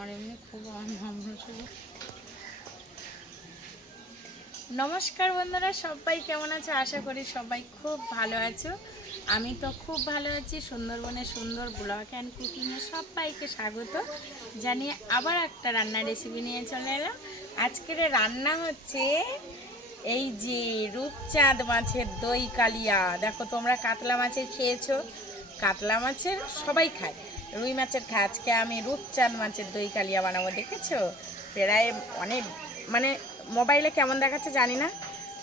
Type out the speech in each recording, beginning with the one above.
আমার এমনি খুব নমস্কার বন্ধুরা, সবাই কেমন আছো? আশা করি সবাই খুব ভালো আছো। আমি তো খুব ভালো আছি। সুন্দরবনের সুন্দর ব্লগ অ্যান্ড কুকিংয়ে সবাইকে স্বাগত জানিয়ে আবার একটা রান্নার রেসিপি নিয়ে চলে এলাম। আজকের রান্না হচ্ছে এই যে রূপচাঁদ মাছের দই কালিয়া। দেখো, তোমরা কাতলা মাছের খেয়েছো, কাতলা মাছের সবাই খায়, রুই মাছের খায়। আজকে আমি রূপচাঁদ মাছের দই কালিয়া বানাবো। দেখেছো প্রায় অনেক, মানে মোবাইলে কেমন দেখাচ্ছে জানি না,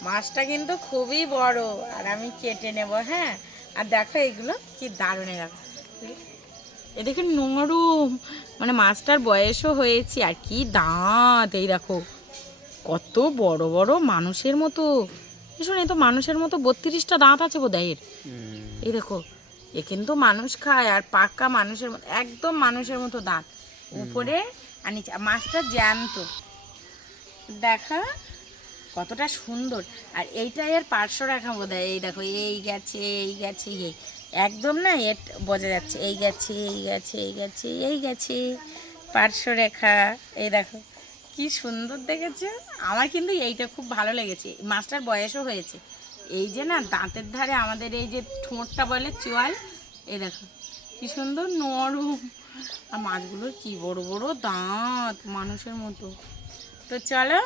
মাছটা কিন্তু খুবই বড়। আর আমি কেটে নেব, হ্যাঁ। আর দেখো এগুলো কি দারুণ, দেখো এদিকে নরম, মানে মাছটার বয়সও হয়েছে। আর কি দাঁত, এই দেখো কত বড় বড়, মানুষের মতো। ভীষণ, এ তো মানুষের মতো 32টা দাঁত আছে বোধ হয় এর। এই দেখো, এ কিন্তু মানুষ খায়, আর পাক্কা মানুষের মতো, একদম মানুষের মতো দাঁত উপরে আর নিচে। মাছটা জ্যান্ত, দেখা কতটা সুন্দর। আর এইটা এর পার্শ্ব রেখা বোধ হয়। এই দেখো, এই গেছে এই গেছে, এই একদম না, এর বোঝা যাচ্ছে এই গেছে এই গেছে এই গেছে এই গেছে, পার্শ্ব রেখা। এই দেখো কি সুন্দর দেখেছো। আমার কিন্তু এইটা খুব ভালো লেগেছে। মাছটার বয়সও হয়েছে। এই যে না, দাঁতের ধারে আমাদের এই যে ঠোঁটটা বলে চোয়াল, এই দেখো কি সুন্দর নরম। আর মাছগুলোর কি বড় বড় দাঁত, মানুষের মতো। তো চলো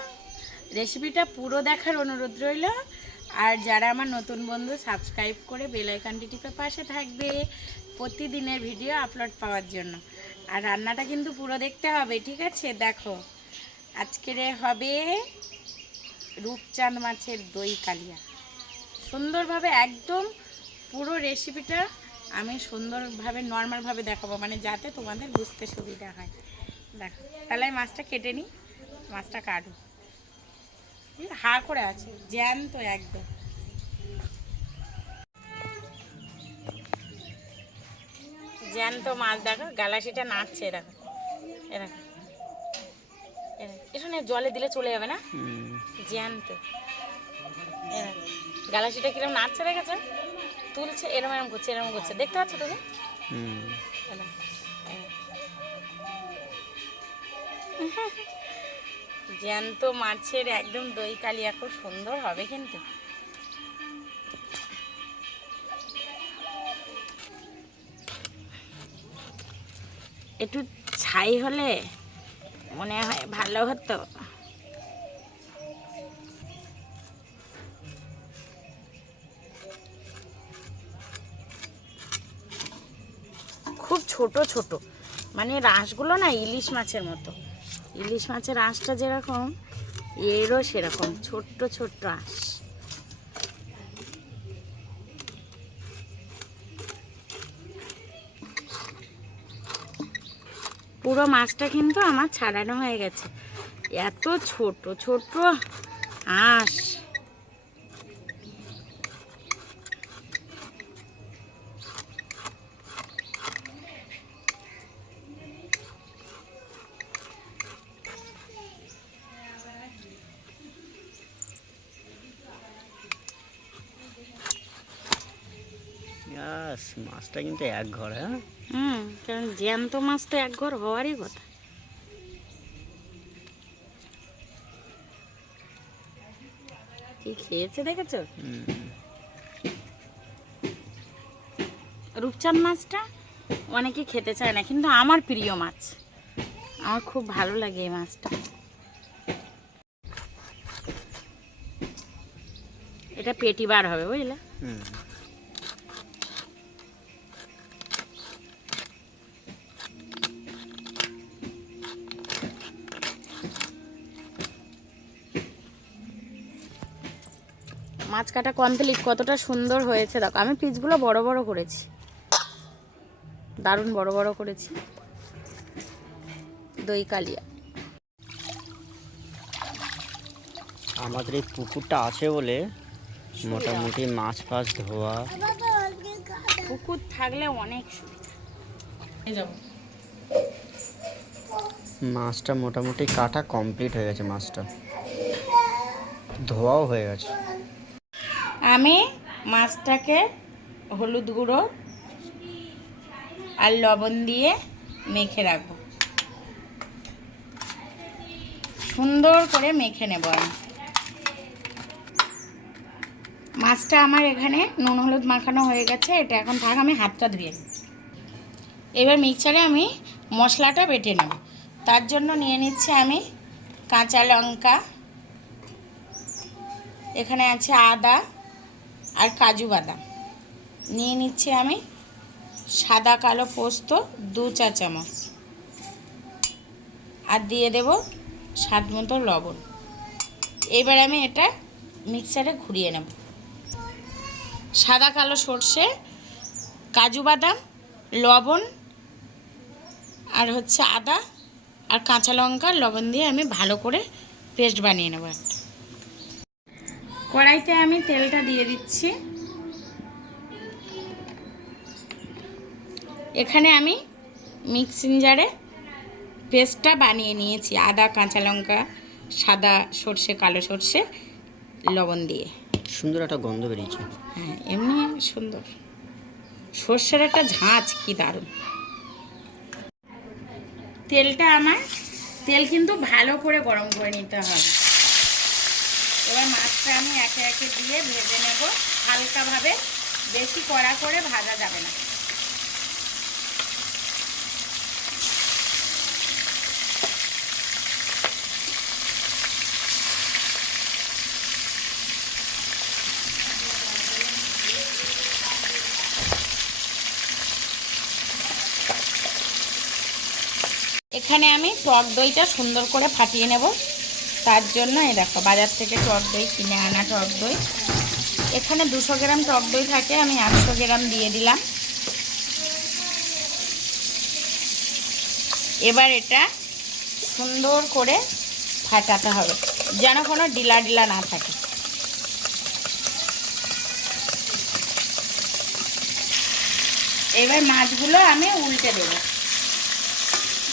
রেসিপিটা পুরো দেখার অনুরোধ রইল। আর যারা আমার নতুন বন্ধু, সাবস্ক্রাইব করে বেল আইকনটি টিপে পাশে থাকবে প্রতিদিনের ভিডিও আপলোড পাওয়ার জন্য। আর রান্নাটা কিন্তু পুরো দেখতে হবে, ঠিক আছে? দেখো আজকের হবে রূপচাঁদ মাছের দই কালিয়া। সুন্দরভাবে একদম পুরো রেসিপিটা আমি সুন্দরভাবে নর্মালভাবে দেখাবো, মানে যাতে তোমাদের বুঝতে সুবিধা হয়। দেখো তাহলে আমি মাছটা কেটে নিই। মাছটা কাটো, হা করে আছে, জ্যান্ত একদম। জ্যান্ত মাছ, দেখো গালাসিটা নাচছে, দেখো এরকম। এখানে জলে দিলে চলে যাবে না, জ্যান্ত। গালাসিটা কিরকম নাচছে দেখেছো, তুলছে এরম এরম করছে, এরম করছে, দেখতে পাচ্ছ তুমি? জ্যান্ত মাছের একদম দই কালিয়া খুব সুন্দর হবে কিন্তু। একটু ছাই হলে মনে হয় ভালো হতো। খুব ছোট ছোট, মানে রাঁশগুলো না ইলিশ মাছের মতো। ইলিশ মাছের আঁশটা যেরকম, এরও সেরকম ছোট্ট ছোট্ট আঁশ। পুরো মাছটা কিন্তু আমার ছাড়ানো হয়ে গেছে। এত ছোট ছোট আঁশ। মাছটা কিন্তু এক ঘর, হ্যাঁ। কারণ জ্যান্ত মাছ তো এক ঘর হওয়ারই কথা। কি খেয়েছে দেখেছো? রূপচাঁদ মাছটা অনেকে খেতে চায় না, কিন্তু আমার প্রিয় মাছ, আমার খুব ভালো লাগে এই মাছটা। এটা পেটি বার হবে, বুঝলে? মাছ কাটা কমপ্লিট। কতটা সুন্দর হয়েছে দেখো। আমি পিসগুলো বড় বড় করেছি, দারুণ বড় বড় করেছি। দই কালিয়া আমাদের এই পুকুরটা আছে বলে মোটামুটি মাছ ফাছ ধোয়া। পুকুর থাকলে অনেক সুবিধা। মাছটা মোটামুটি কাটা কমপ্লিট হয়ে গেছে, মাছটা ধোয়াও হয়ে গেছে। আমি মাছটাকে হলুদ গুঁড়ো আর লবণ দিয়ে মেখে রাখবো। সুন্দর করে মেখে নেব আমি। মাছটা আমার এখানে নুন হলুদ মাখানো হয়ে গেছে, এটা এখন থাক, আমি হাতটা ধুয়ে নিই। এবার মিক্সচারে আমি মশলাটা বেটে নেব। তার জন্য নিয়ে নিচ্ছি আমি কাঁচা লঙ্কা, এখানে আছে আদা আর কাজু বাদাম, নিয়ে নিচ্ছি আমি সাদা কালো পোস্ত 2 চা চামচ, আর দিয়ে দেব স্বাদ মতো লবণ। এবার আমি এটা মিক্সারে ঘুরিয়ে নেব। সাদা কালো সর্ষে, কাজু বাদাম, লবণ আর হচ্ছে আদা আর কাঁচা লঙ্কা লবণ দিয়ে আমি ভালো করে পেস্ট বানিয়ে নেব একটা। কড়াইতে আমি তেলটা দিয়ে দিচ্ছি। এখানে আমি মিক্সিং জারে পেস্টটা বানিয়ে নিয়েছি, আদা কাঁচা লঙ্কা সাদা সর্ষে কালো সর্ষে লবণ দিয়ে। সুন্দর একটা গন্ধ বেরিয়েছে। হ্যাঁ, এমনি সুন্দর, সর্ষের একটা ঝাঁঝ কি দারুণ। তেলটা আমার, তেল কিন্তু ভালো করে গরম করে নিতে হবে। এবার মাছটা আমি একে একে দিয়ে ভেজে নেব হালকাভাবে, বেশি কড়া করে ভাজা যাবে না। এখানে আমি টক দইটা সুন্দর করে ফাটিয়ে নেব। তার জন্য এই দেখো বাজার থেকে টক দই কিনে আনা টক দই, এখানে 200 গ্রাম টক দই থাকে, আমি 800 গ্রাম দিয়ে দিলাম। এবার এটা সুন্দর করে ফাটাতে হবে যেন কোনো ডিলা ডিলা না থাকে। এবার মাছগুলো আমি উল্টে দেবো,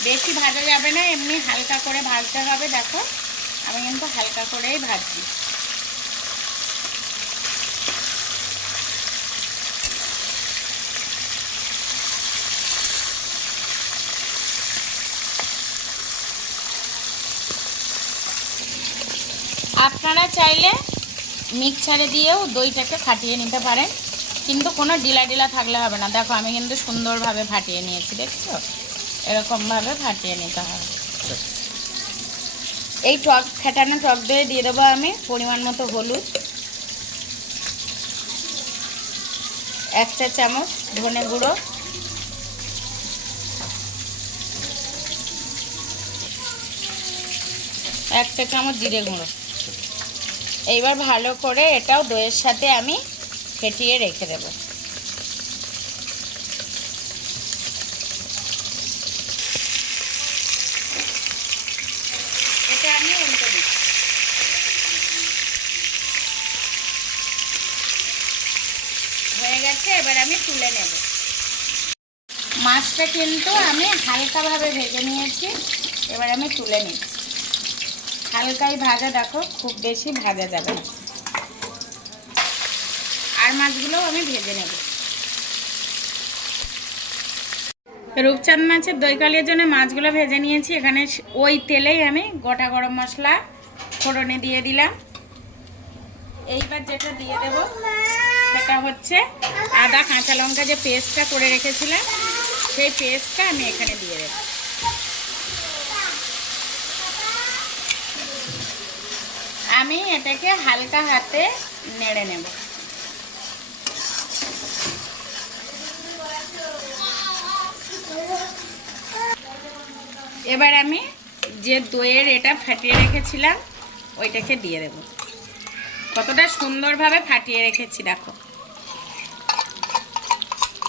বেশি ভাজা যাবে না, এমনি হালকা করে ভাজতে হবে। দেখো আমি কিন্তু হালকা করেই ভাজছি। আপনারা চাইলে মিক্সচারে দিয়েও দইটাকে ফাটিয়ে নিতে পারেন, কিন্তু কোনো ডিলা ডিলা থাকলে হবে না। দেখো আমি কিন্তু সুন্দরভাবে ফাটিয়ে নিয়েছি, দেখছো? এরকমভাবে ফাটিয়ে নিতে হবে। এই টক ফেটানো টক দই দিয়ে দেবো আমি পরিমাণ মতো হলুদ, 1 চা চামচ ধনে গুঁড়ো, 1 চা চামচ জিরে গুঁড়ো। এইবার ভালো করে এটাও দইয়ের সাথে আমি ফেটিয়ে রেখে দেব। এটা আমি উল্টে দিচ্ছি। হয়ে গেছে, এবার আমি তুলে নেব। মাছটা কিন্তু আমি হালকাভাবে ভেজে নিয়েছি, এবার আমি তুলে নিচ্ছি। হালকাই ভাজা, দেখো খুব বেশি ভাজা যাবে না। আর মাছগুলোও আমি ভেজে নেব। রূপচাঁদ মাছের দই কালিয়ার জন্য মাছগুলো ভেজে নিয়েছি। এখানে ওই তেলেই আমি গোটা গরম মশলা ফোড়নে দিয়ে দিলাম। এইবার যেটা দিয়ে দেব সেটা হচ্ছে আদা কাঁচা লঙ্কা যে পেস্টটা করে রেখেছিলাম, সেই পেস্টটা আমি এখানে দিয়ে দেব। আমি এটাকে হালকা হাতে নেড়ে নেব। এবার আমি যে দইয়ের এটা ফাটিয়ে রেখেছিলাম ওইটাকে দিয়ে দেব। কতটা সুন্দরভাবে ফাটিয়ে রেখেছি দেখো।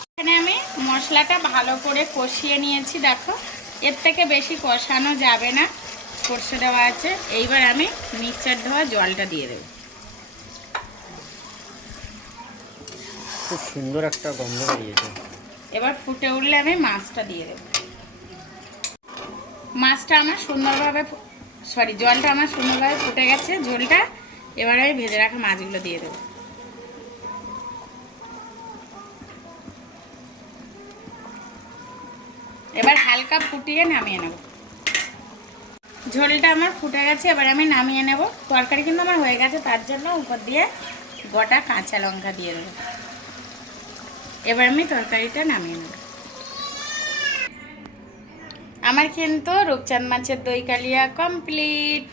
এখানে আমি মশলাটা ভালো করে কষিয়ে নিয়েছি, দেখো এর থেকে বেশি কষানো যাবে না, সর্ষে দেওয়া আছে। এইবার আমি মিক্সচার ধোয়া জলটা দিয়ে দেব। খুব সুন্দর একটা গন্ধ বেরিয়েছে। এবার ফুটে উঠলে আমি মাছটা দিয়ে দেব। মাছটা আমার সুন্দরভাবে জলটা আমার সুন্দরভাবে ফুটে গেছে, ঝোলটা। এবার আমি ভেজে রাখা মাছগুলো দিয়ে দেব। এবার হালকা ফুটিয়ে নামিয়ে নেব। ঝোলটা আমার ফুটে গেছে, এবার আমি নামিয়ে নেব। তরকারি কিন্তু আমার হয়ে গেছে, তার জন্য উপর দিয়ে গোটা কাঁচা লঙ্কা দিয়ে দেবো। এবার আমি তরকারিটা নামিয়ে নেব। আমার কিন্তু রূপচাঁদ মাছের দই কালিয়া কমপ্লিট।